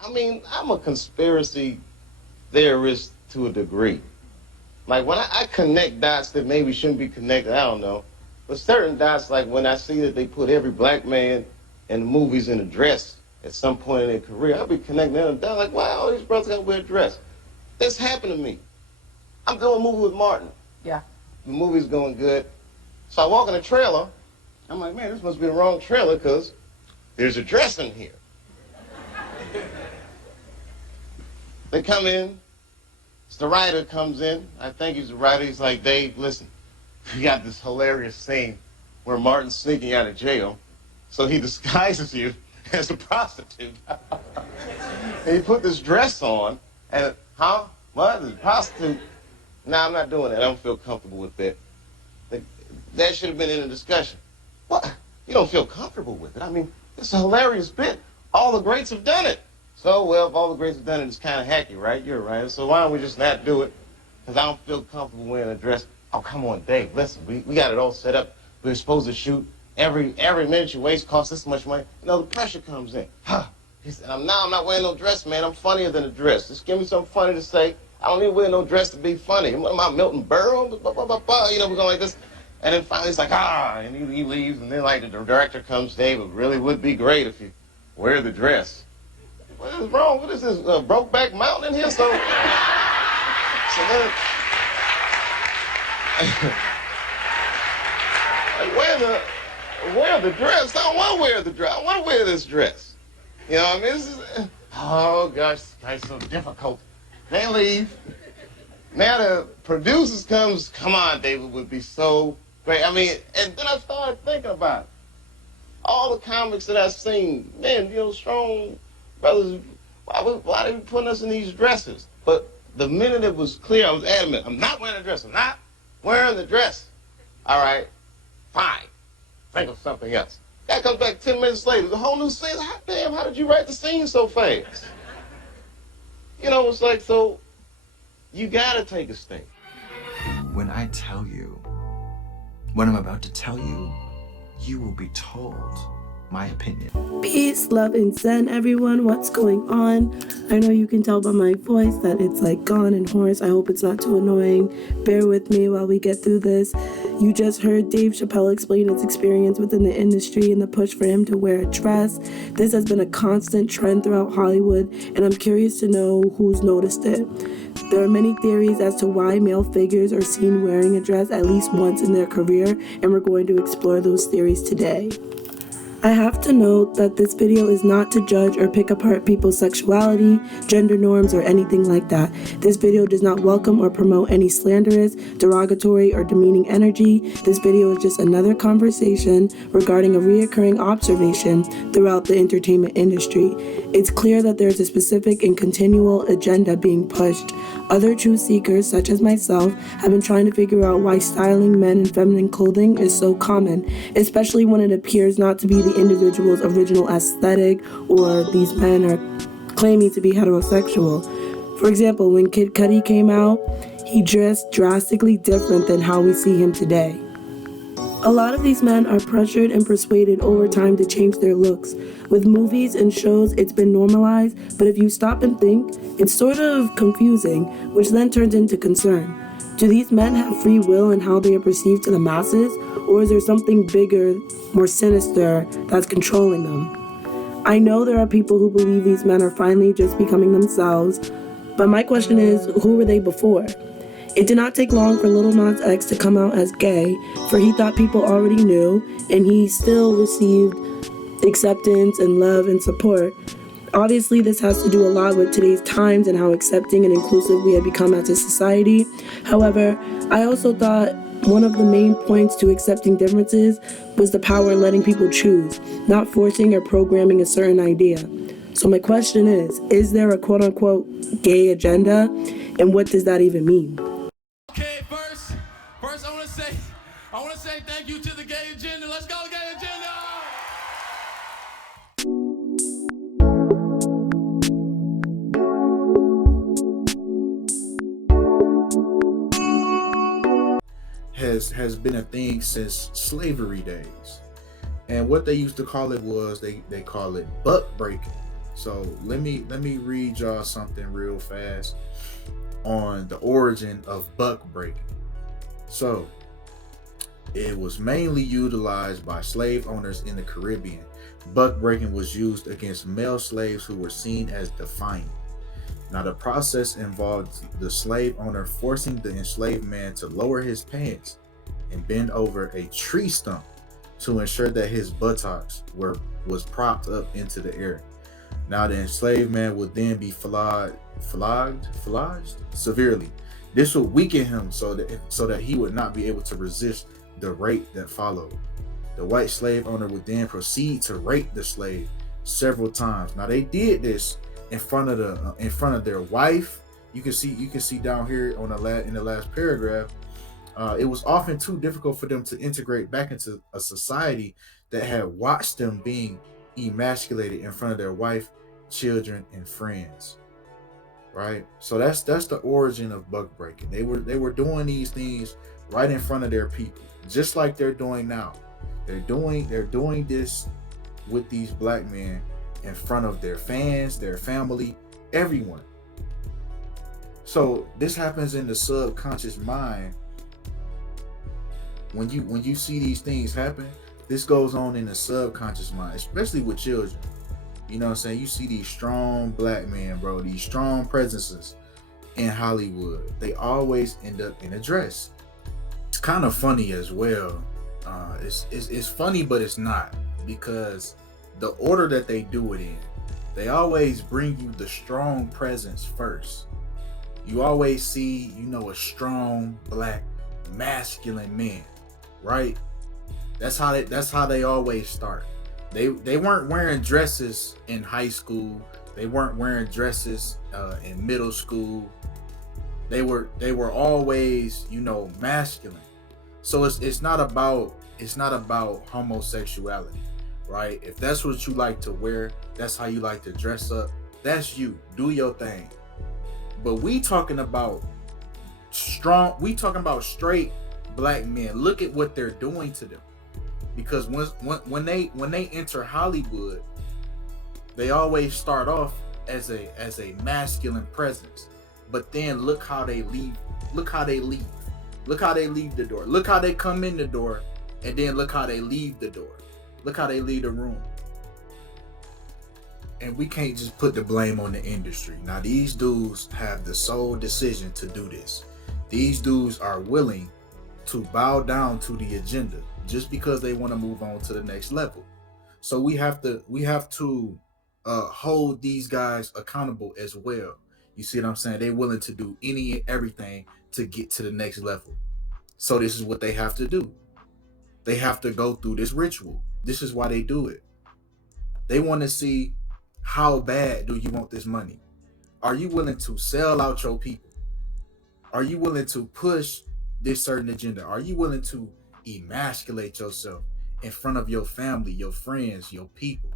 I mean, I'm a conspiracy theorist to a degree. Like when I connect dots that maybe shouldn't be connected, I don't know. But certain dots, like when I see that they put every black man in the movies in a dress at some point in their career, I'll be connecting them down like, wow, all these brothers gotta wear a dress. This happened to me. I'm doing a movie with Martin. Yeah. The movie's going good. So I walk in the trailer. I'm like, man, this must be the wrong trailer because there's a dress in here. They come in. The writer comes in. I think he's the writer. He's like, Dave, listen, we got this hilarious scene where Martin's sneaking out of jail. So he disguises you as a prostitute. And he put this dress on. And, what? The prostitute? Nah, I'm not doing that. I don't feel comfortable with that. That should have been in the discussion. What? You don't feel comfortable with it? I mean, it's a hilarious bit. All the greats have done it. So, well, if all the greats have done it, it's kind of hacky, right? You're right. So why don't we just not do it? Because I don't feel comfortable wearing a dress. Oh, come on, Dave, listen, we got it all set up. We're supposed to shoot. Every minute you waste costs this much money. You know, the pressure comes in. He said, I'm not wearing no dress, man. I'm funnier than a dress. Just give me something funny to say. I don't need to wear no dress to be funny. What am I, Milton Berle? You know, we're going like this. And then finally he's like, and he leaves. And then, like, the director comes, Dave, it really would be great if you wear the dress. What is wrong? What is this, Brokeback Mountain in here? So then, like, wear the dress. I don't want to wear the dress. I want to wear this dress. You know what I mean? This is, oh, gosh, this guy's so difficult. They leave. Now the producers comes, come on, David, would be so great. I mean, and then I started thinking about it. All the comics that I've seen, man, you know, strong brothers, why they be putting us in these dresses? But the minute it was clear, I was adamant, I'm not wearing a dress. I'm not wearing the dress. All right, fine. Think of something else. Guy comes back 10 minutes later, the whole new scene. Hot damn, how did you write the scene so fast? You know, it's like, so you gotta take a stand. When I tell you what I'm about to tell you, you will be told my opinion. Peace, love, and zen, everyone. What's going on? I know you can tell by my voice that it's like gone and hoarse. I hope it's not too annoying. Bear with me while we get through this. You just heard Dave Chappelle explain his experience within the industry and the push for him to wear a dress. This has been a constant trend throughout Hollywood, and I'm curious to know who's noticed it. There are many theories as to why male figures are seen wearing a dress at least once in their career, and we're going to explore those theories today. I have to note that this video is not to judge or pick apart people's sexuality, gender norms, or anything like that. This video does not welcome or promote any slanderous, derogatory, or demeaning energy. This video is just another conversation regarding a reoccurring observation throughout the entertainment industry. It's clear that there's a specific and continual agenda being pushed. Other truth seekers, such as myself, have been trying to figure out why styling men in feminine clothing is so common, especially when it appears not to be the individual's original aesthetic or these men are claiming to be heterosexual. For example, when Kid Cudi came out, he dressed drastically different than how we see him today. A lot of these men are pressured and persuaded over time to change their looks. With movies and shows, it's been normalized, but if you stop and think, it's sort of confusing, which then turns into concern. Do these men have free will in how they are perceived to the masses, or is there something bigger, more sinister, that's controlling them? I know there are people who believe these men are finally just becoming themselves, but my question is, who were they before? It did not take long for Lil Nas X to come out as gay, for he thought people already knew, and he still received acceptance and love and support. Obviously, this has to do a lot with today's times and how accepting and inclusive we have become as a society. However, I also thought one of the main points to accepting differences was the power in letting people choose, not forcing or programming a certain idea. So my question is there a quote-unquote gay agenda, and what does that even mean? Okay, first I want to say thank you to the gay agenda. Let's go, gay agenda! has been a thing since slavery days. And what they used to call it was they call it buck breaking. So let me read y'all something real fast on the origin of buck breaking. So it was mainly utilized by slave owners in the Caribbean. Buck breaking was used against male slaves who were seen as defiant. Now, the process involved the slave owner forcing the enslaved man to lower his pants and bend over a tree stump to ensure that his buttocks was propped up into the air. Now, the enslaved man would then be flogged severely. This would weaken him so that he would not be able to resist the rape that followed. The white slave owner would then proceed to rape the slave several times. Now, they did this in front of their wife. You can see down here in the last paragraph. It was often too difficult for them to integrate back into a society that had watched them being emasculated in front of their wife, children, and friends. Right? So that's the origin of buck breaking. They were doing these things right in front of their people, just like they're doing now. They're doing this with these black men in front of their fans, their family, everyone. So this happens in the subconscious mind. When you see these things happen, this goes on in the subconscious mind, especially with children. You know what I'm saying? You see these strong black men, bro, these strong presences in Hollywood. They always end up in a dress. It's kind of funny as well. It's funny, but it's not, because the order that they do it in, they always bring you the strong presence first. You always see, a strong black masculine man, right? That's how they always start. They weren't wearing dresses in high school. They weren't wearing dresses in middle school. They were always, masculine. So it's not about homosexuality, right? If that's what you like to wear, that's how you like to dress up, that's you. Do your thing. But we talking about straight black men. Look at what they're doing to them. Because when they enter Hollywood, they always start off as a masculine presence. But then look how they leave. Look how they leave the door. Look how they come in the door, and then look how they leave the door. Look how they leave the room. And we can't just put the blame on the industry. Now, these dudes have the sole decision to do this. These dudes are willing to bow down to the agenda just because they want to move on to the next level. So we have to hold these guys accountable as well. You see what I'm saying? They're willing to do any and everything to get to the next level. So this is what they have to do. They have to go through this ritual. This is why they do it. They want to see, how bad do you want this money? Are you willing to sell out your people? Are you willing to push this certain agenda? Are you willing to emasculate yourself in front of your family, your friends, your people?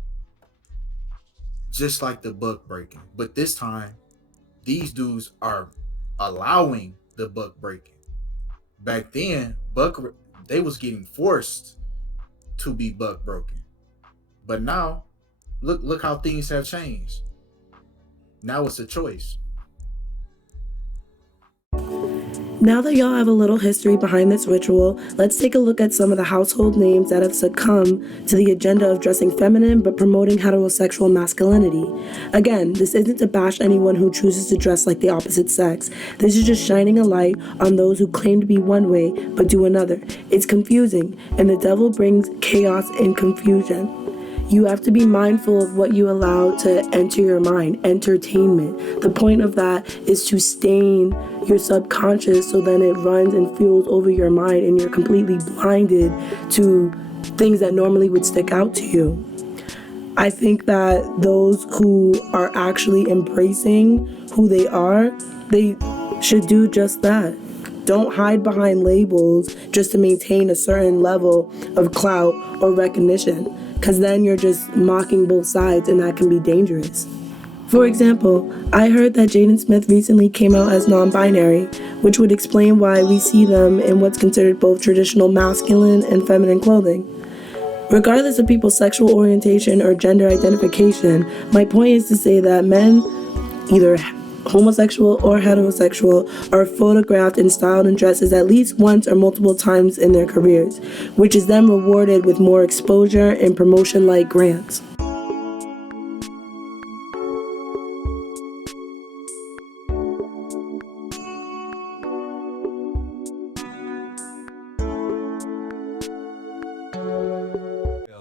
Just like the buck breaking. But this time, these dudes are allowing the buck breaking. Back then, they was getting forced to be buck broken. But now, look how things have changed. Now it's a choice. Now that y'all have a little history behind this ritual, let's take a look at some of the household names that have succumbed to the agenda of dressing feminine but promoting heterosexual masculinity. Again, this isn't to bash anyone who chooses to dress like the opposite sex. This is just shining a light on those who claim to be one way but do another. It's confusing, and the devil brings chaos and confusion. You have to be mindful of what you allow to enter your mind. Entertainment. The point of that is to stain your subconscious so then it runs and fuels over your mind and you're completely blinded to things that normally would stick out to you. I think that those who are actually embracing who they are, they should do just that. Don't hide behind labels just to maintain a certain level of clout or recognition, because then you're just mocking both sides, and that can be dangerous. For example, I heard that Jaden Smith recently came out as non-binary, which would explain why we see them in what's considered both traditional masculine and feminine clothing. Regardless of people's sexual orientation or gender identification, my point is to say that men, either homosexual or heterosexual, are photographed and styled in dresses at least once or multiple times in their careers, which is then rewarded with more exposure and promotion-like grants.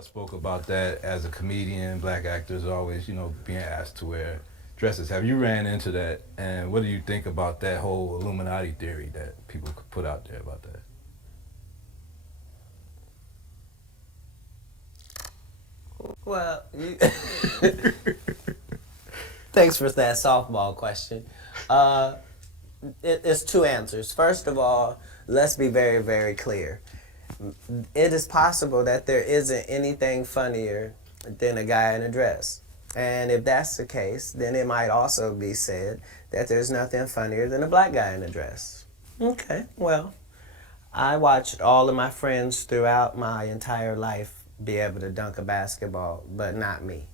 Spoke about that as a comedian. Black actors always, being asked to wear dresses. Have you ran into that? And what do you think about that whole Illuminati theory that people could put out there about that? Well, thanks for that softball question. It's two answers. First of all, let's be very, very clear. It is possible that there isn't anything funnier than a guy in a dress. And if that's the case, then it might also be said that there's nothing funnier than a black guy in a dress. Okay, well, I watched all of my friends throughout my entire life be able to dunk a basketball, but not me.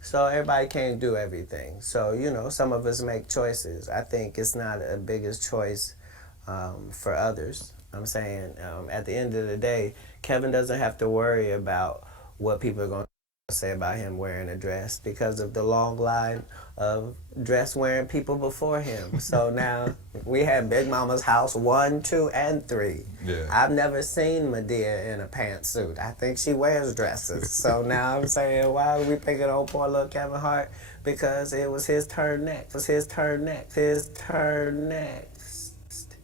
So everybody can't do everything. So, some of us make choices. I think it's not a biggest choice for others. I'm saying at the end of the day, Kevin doesn't have to worry about what people are going to say about him wearing a dress because of the long line of dress-wearing people before him. So now we have Big Mama's house 1, 2, and 3. Yeah. I've never seen Medea in a pantsuit. I think she wears dresses. So now I'm saying, why are we picking on poor little Kevin Hart? Because it was his turn next. It was his turn next. His turn next.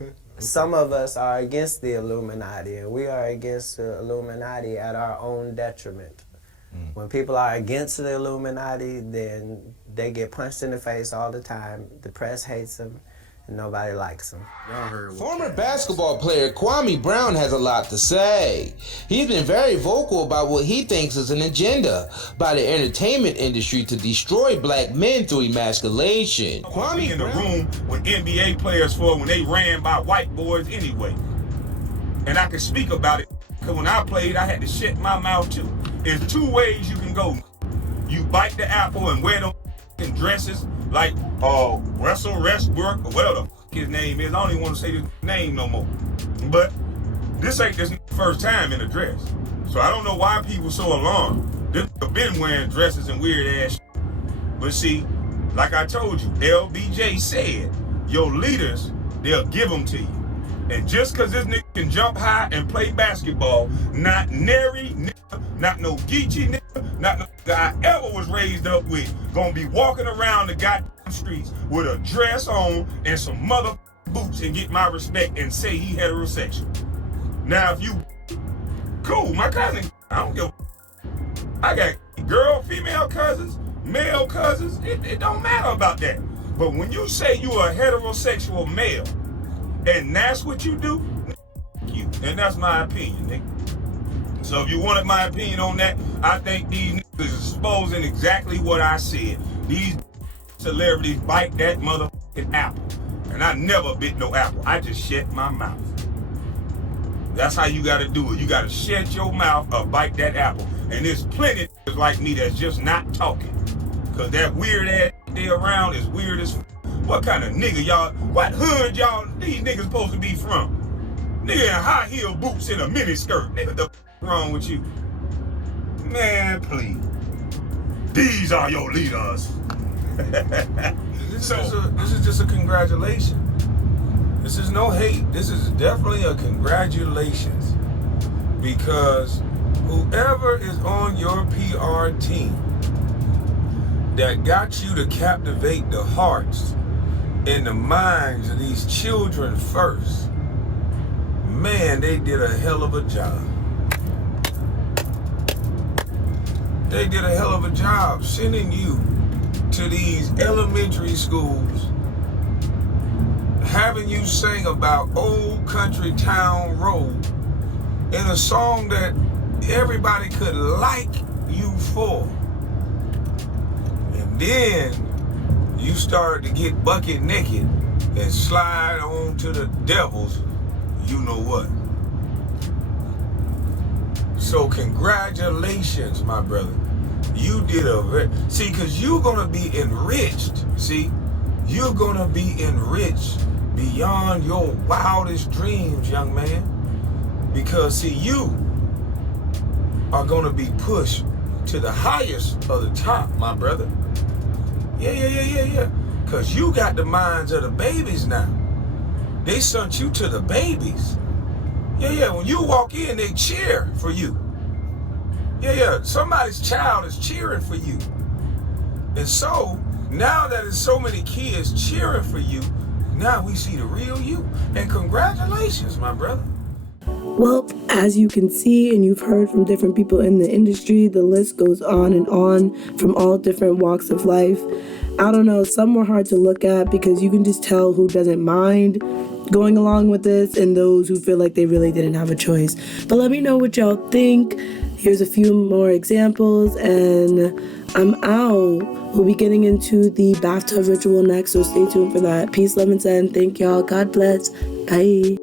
Okay. Some of us are against the Illuminati, and we are against the Illuminati at our own detriment. When people are against the Illuminati, then they get punched in the face all the time. The press hates them, and nobody likes them. Former basketball player Kwame Brown has a lot to say. He's been very vocal about what he thinks is an agenda by the entertainment industry to destroy black men through emasculation. Kwame in the room with NBA players for when they ran by white boys anyway. And I can speak about it, because when I played, I had to shut my mouth too. There's 2 ways you can go. You bite the apple and wear them dresses like Russell Westbrook or whatever the his name is. I don't even want to say his name no more. But this ain't his first time in a dress. So I don't know why people so alarmed. They've been wearing dresses and weird ass shit. But see, like I told you, LBJ said, your leaders, they'll give them to you. And just because this nigga can jump high and play basketball, not nary nigga, not no Geechee nigga, not no guy I ever was raised up with, gonna be walking around the goddamn streets with a dress on and some mother boots and get my respect and say he heterosexual. Now if you cool, my cousin, I don't give a I got girl, female cousins, male cousins, it don't matter about that. But when you say you are a heterosexual male, and that's what you do, you. And that's my opinion, nigga. So if you wanted my opinion on that, I think these niggas is exposing exactly what I said. These celebrities bite that motherfucking apple. And I never bit no apple. I just shut my mouth. That's how you gotta do it. You gotta shut your mouth or bite that apple. And there's plenty of niggas like me that's just not talking. Cause that weird ass they around is weird as what kind of nigga y'all, what hood y'all, these niggas supposed to be from? Nigga in high heel boots and a mini skirt. Nigga, the wrong with you? Man, please. These are your leaders. This is just a congratulation. This is no hate. This is definitely a congratulations. Because whoever is on your PR team that got you to captivate the hearts and the minds of these children first, man, they did a hell of a job. They did a hell of a job sending you to these elementary schools, having you sing about Old Country Town Road in a song that everybody could like you for. And then you started to get bucket naked and slide on to the devil's you know what. So congratulations, my brother. You did see, because you're going to be enriched. See, you're going to be enriched beyond your wildest dreams, young man. Because, see, you are going to be pushed to the highest of the top, my brother. Yeah. Because you got the minds of the babies now. They sent you to the babies. Yeah. When you walk in, they cheer for you. Yeah. Somebody's child is cheering for you. And so, now that there's so many kids cheering for you, now we see the real you. And congratulations, my brother. Well, as you can see and you've heard from different people in the industry, the list goes on and on from all different walks of life. I don't know, some were hard to look at because you can just tell who doesn't mind going along with this and those who feel like they really didn't have a choice. But let me know what y'all think. Here's a few more examples and I'm out. We'll be getting into the bathtub ritual next, so stay tuned for that. Peace, love, and send. Thank y'all. God bless. Bye.